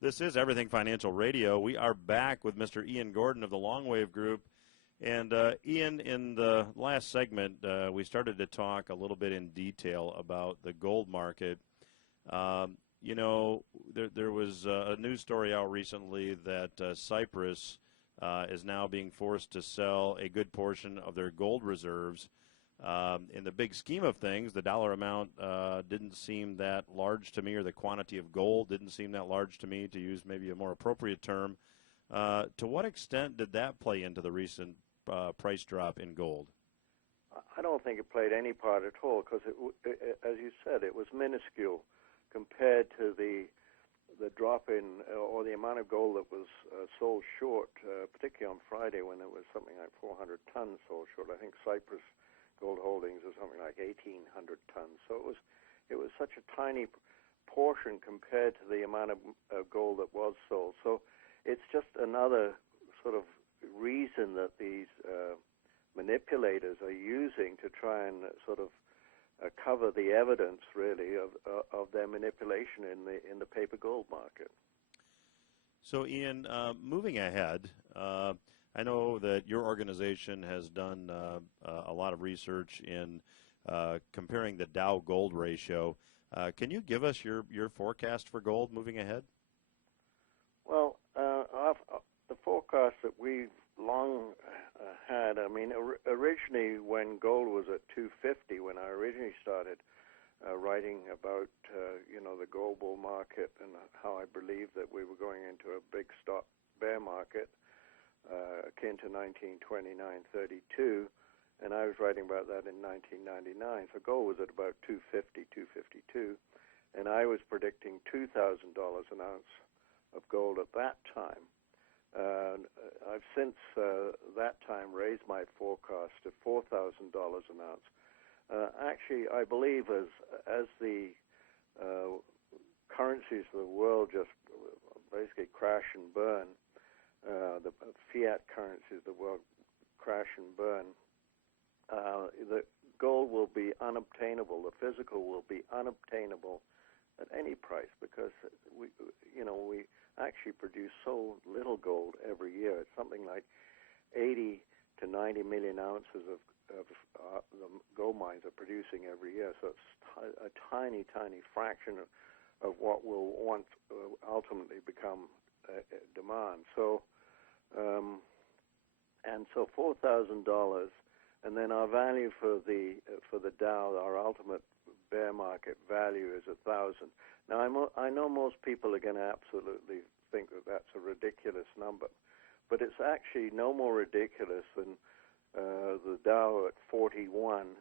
This is Everything Financial Radio. We are back with Mr. Ian Gordon of the Longwave Group. And Ian, in the last segment, we started to talk a little bit in detail about the gold market. There was a news story out recently that Cyprus is now being forced to sell a good portion of their gold reserves. In the big scheme of things, the dollar amount didn't seem that large to me, or the quantity of gold didn't seem that large to me, to use maybe a more appropriate term. To what extent did that play into the recent price drop in gold? I don't think it played any part at all because, as you said, it was minuscule compared to the drop in or the amount of gold that was sold short, particularly on Friday when it was something like 400 tons sold short. I think Cyprus gold holdings are something like 1,800 tons. So it was such a tiny portion compared to the amount of gold that was sold. So it's just another sort of reason that these manipulators are using to try and sort of cover the evidence, really, of their manipulation in the paper gold market. So, Ian, moving ahead, I know that your organization has done a lot of research in comparing the Dow gold ratio. Can you give us your forecast for gold moving ahead? Well, the forecast that we've long had, I mean, originally when gold was at 250, when I originally started writing about, the gold bull market and how I believed that we were going into a big stock bear market, akin to 1929-32, and I was writing about that in 1999. So gold was at about 250, 252, and I was predicting $2,000 an ounce of gold at that time. I've since that time raised my forecast to $4,000 an ounce. Actually, I believe as the currencies of the world just basically crash and burn, the fiat currencies of the world crash and burn, the gold will be unobtainable. The physical will be unobtainable at any price because we actually produce so little gold every year. It's something like 80 to 90 million ounces of the gold mines are producing every year. So it's a tiny, tiny fraction of what will ultimately become demand. So, so $4,000, and then our value for the Dow, our ultimate bear market value is 1,000. Now I know most people are going to absolutely think that that's a ridiculous number, but it's actually no more ridiculous than the Dow at 41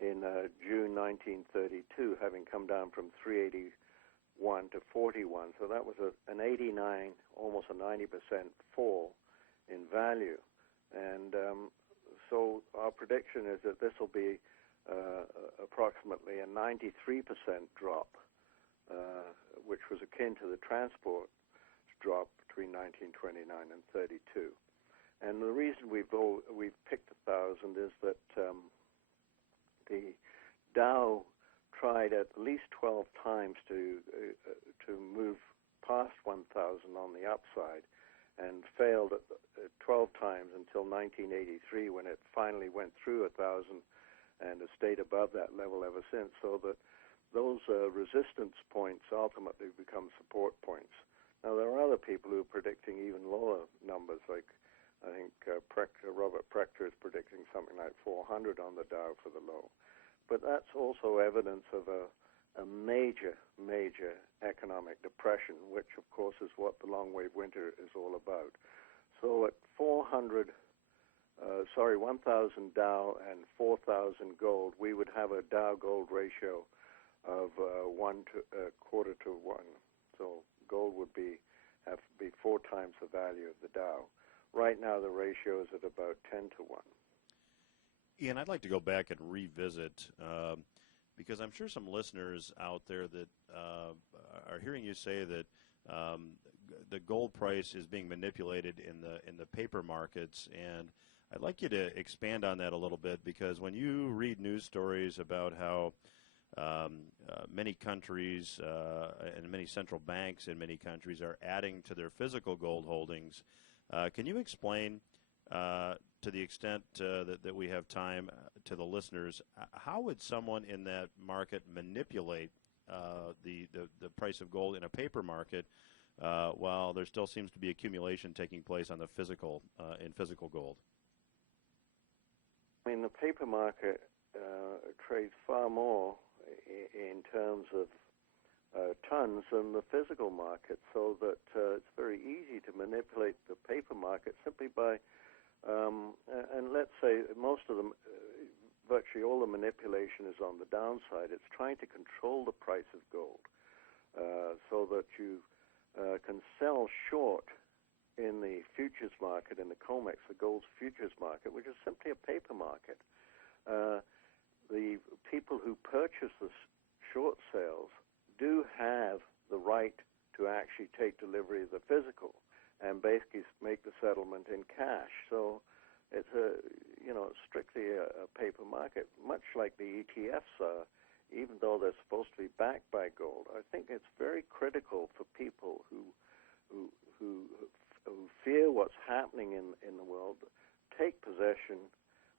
in June 1932, having come down from 381 to 41. So that was an 89, almost a 90% fall in value. And so our prediction is that this will be approximately a 93% drop, which was akin to the transport drop between 1929 and 32. And the reason we've picked 1,000 is that the Dow tried at least 12 times to move past 1,000 on the upside, and failed at 12 times until 1983, when it finally went through 1,000 and has stayed above that level ever since. So that those resistance points ultimately become support points. Now there are other people who are predicting even lower numbers, like I think Robert Prechter is predicting something like 400 on the Dow for the low. But that's also evidence of a major, major economic depression, which of course is what the long wave winter is all about. So at 1,000 Dow and 4,000 gold, we would have a Dow gold ratio of 1 to quarter to 1. So gold would have to be 4 times the value of the Dow. Right now, the ratio is at about 10 to 1. Ian, I'd like to go back and revisit, because I'm sure some listeners out there that are hearing you say that the gold price is being manipulated in the paper markets, and I'd like you to expand on that a little bit, because when you read news stories about how Many countries and many central banks in many countries are adding to their physical gold holdings. Can you explain, to the extent that we have time, to the listeners, how would someone in that market manipulate the price of gold in a paper market while there still seems to be accumulation taking place on the physical in physical gold? I mean, the paper market trades far more in terms of tons than the physical market, so that it's very easy to manipulate the paper market simply by, and let's say most of them, virtually all the manipulation is on the downside. It's trying to control the price of gold so that you can sell short in the futures market, in the COMEX, the gold's futures market, which is simply a paper market. The people who purchase the short sales do have the right to actually take delivery of the physical and basically make the settlement in cash. So it's strictly a paper market, much like the ETFs are, even though they're supposed to be backed by gold. I think it's very critical for people who fear what's happening in the world, take possession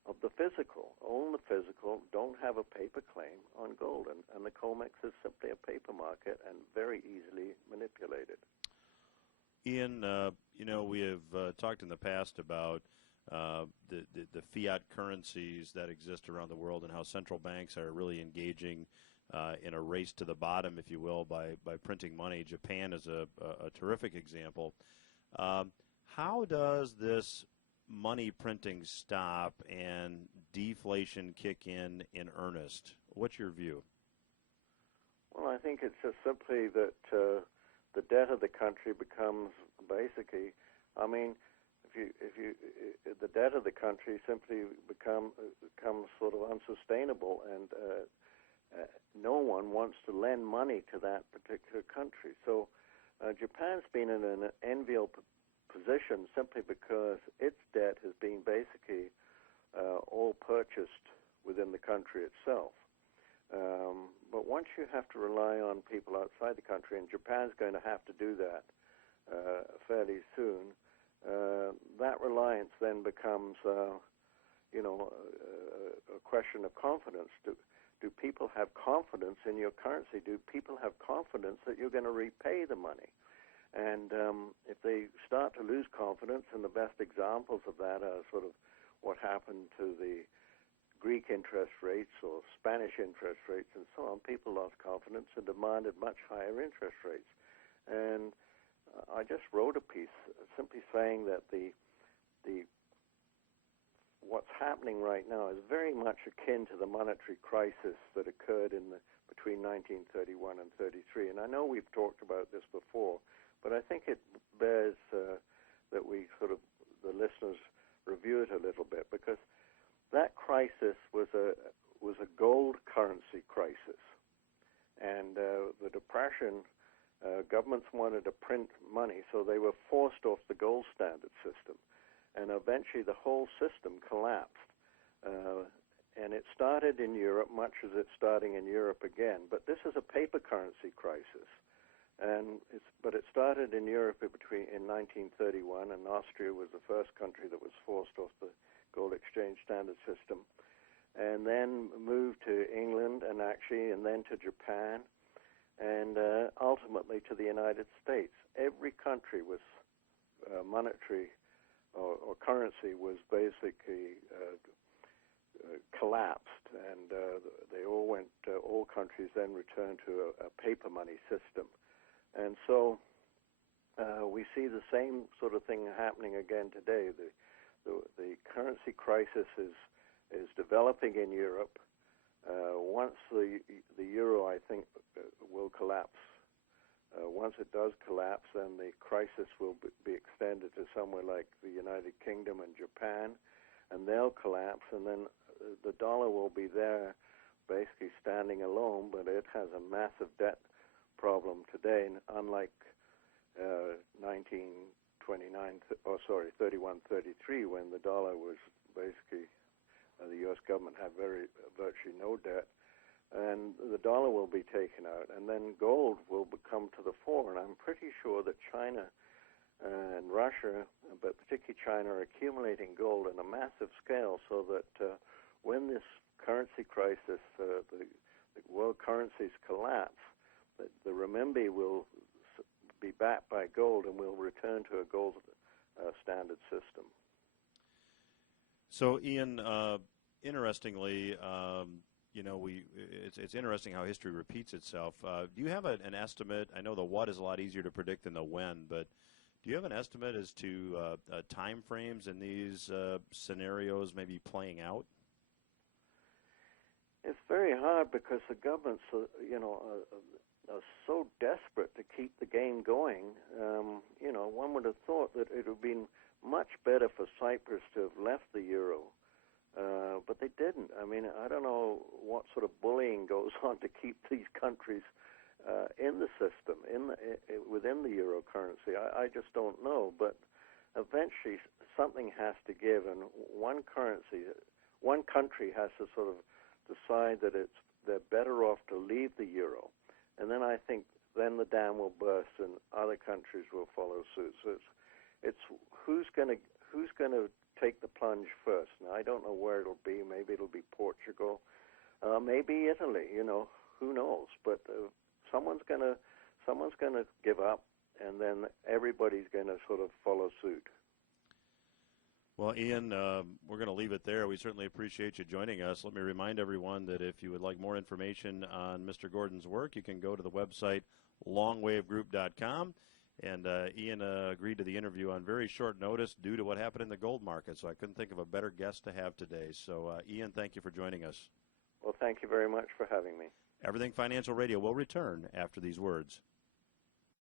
of the physical, own the physical, don't have a paper claim on gold. And the COMEX is simply a paper market and very easily manipulated. Ian, we have talked in the past about the fiat currencies that exist around the world and how central banks are really engaging in a race to the bottom, if you will, by printing money. Japan is a terrific example. How does this money printing stop and deflation kick in earnest? What's your view? Well, I think it's just simply that the debt of the country becomes basically, I mean, the debt of the country simply becomes sort of unsustainable, and no one wants to lend money to that particular country. So Japan's been in an enviable position simply because its debt has been basically all purchased within the country itself. But once you have to rely on people outside the country, and Japan's going to have to do that fairly soon, that reliance then becomes, a question of confidence. Do people have confidence in your currency? Do people have confidence that you're going to repay the money? And if they start to lose confidence, and the best examples of that are sort of what happened to the Greek interest rates or Spanish interest rates and so on, people lost confidence and demanded much higher interest rates. And I just wrote a piece simply saying that what's happening right now is very much akin to the monetary crisis that occurred between 1931 and 33. And I know we've talked about this before, but I think it bears that we the listeners review it a little bit, because that crisis was a gold currency crisis. And the Depression, governments wanted to print money, so they were forced off the gold standard system. And eventually the whole system collapsed. And it started in Europe, much as it's starting in Europe again. But this is a paper currency crisis. But it started in Europe in 1931, and Austria was the first country that was forced off the gold exchange standard system, and then moved to England, and then to Japan, and ultimately to the United States. Every country was monetary or currency was basically collapsed, and they all went. All countries then returned to a paper money system. And so we see the same sort of thing happening again today. The currency crisis is developing in Europe. Once the euro, I think, will collapse. Once it does collapse, then the crisis will be extended to somewhere like the United Kingdom and Japan, and they'll collapse, and then the dollar will be there basically standing alone, but it has a massive debt problem today, unlike 31, 33, when the dollar was basically, the U.S. government had virtually no debt. and the dollar will be taken out, and then gold will come to the fore. And I'm pretty sure that China and Russia, but particularly China, are accumulating gold on a massive scale, so that when this currency crisis, the world currencies collapse, that the renminbi will be backed by gold and will return to a gold standard system. So, Ian, interestingly, it's interesting how history repeats itself. Do you have an estimate? I know the what is a lot easier to predict than the when, but do you have an estimate as to time frames in these scenarios maybe playing out? It's very hard because the governments, are so desperate to keep the game going. One would have thought that it would have been much better for Cyprus to have left the euro, but they didn't. I mean, I don't know what sort of bullying goes on to keep these countries in the system, within the euro currency. I just don't know. But eventually, something has to give, and one country has to sort of decide that they're better off to leave the euro, and then I think then the dam will burst and other countries will follow suit. So it's who's going to take the plunge first. Now, I don't know where it'll be. Maybe it'll be Portugal, maybe Italy. Who knows? But someone's going to give up, and then everybody's going to sort of follow suit. Well, Ian, we're going to leave it there. We certainly appreciate you joining us. Let me remind everyone that if you would like more information on Mr. Gordon's work, you can go to the website longwavegroup.com. And Ian agreed to the interview on very short notice due to what happened in the gold market, so I couldn't think of a better guest to have today. So, Ian, thank you for joining us. Well, thank you very much for having me. Everything Financial Radio will return after these words.